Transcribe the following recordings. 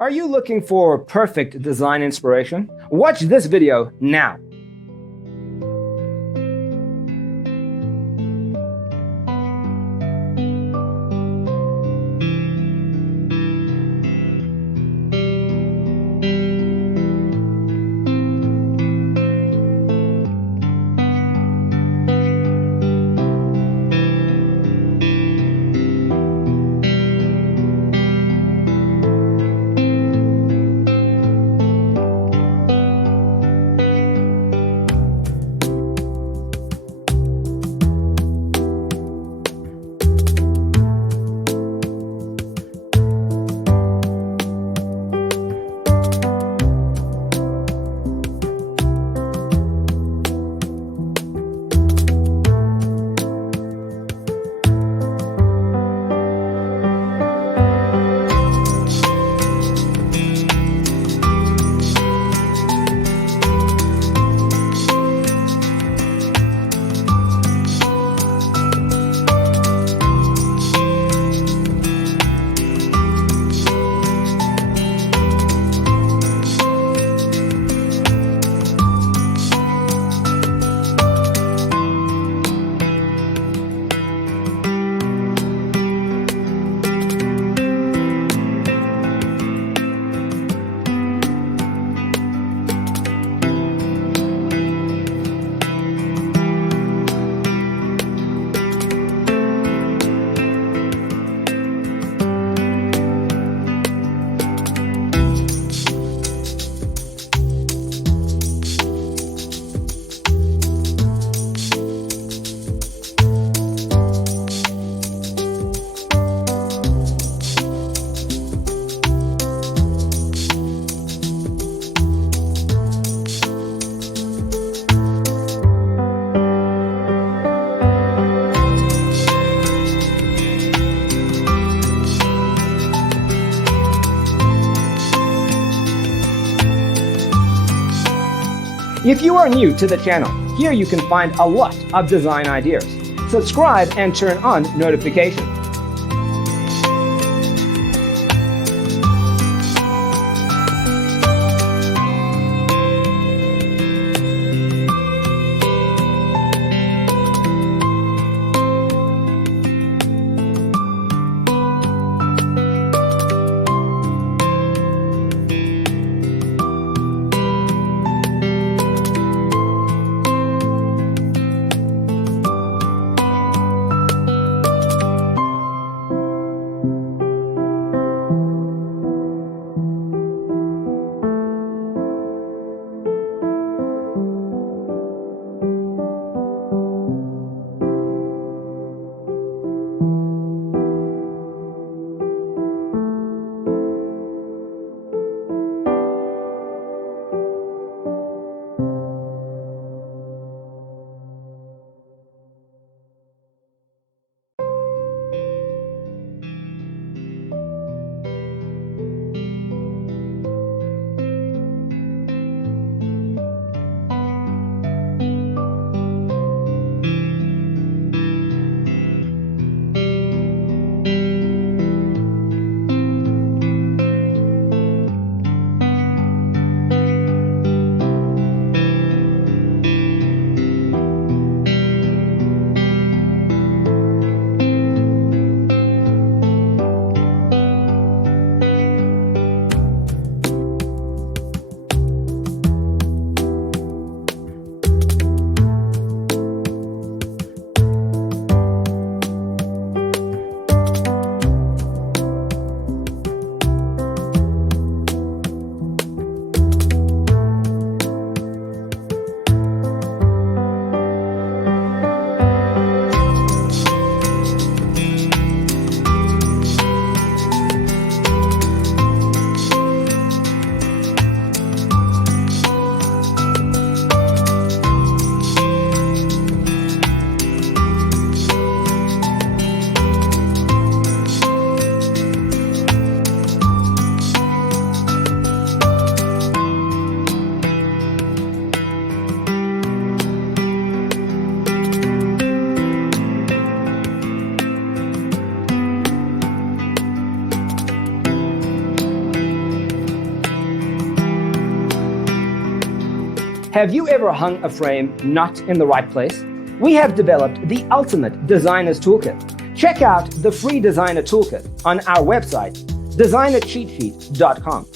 Are you looking for perfect design inspiration? Watch this video now. If you are new to the channel, here you can find a lot of design ideas. Subscribe and turn on notifications. Have you ever hung a frame not in the right place? We have developed the ultimate designer's toolkit. Check out the free designer toolkit on our website, designercheatsheet.com.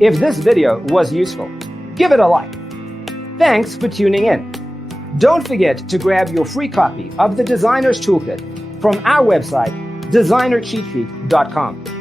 If this video was useful, give it a like. Thanks for tuning in. Don't forget to grab your free copy of the Designer's Toolkit from our website, designercheatsheet.com.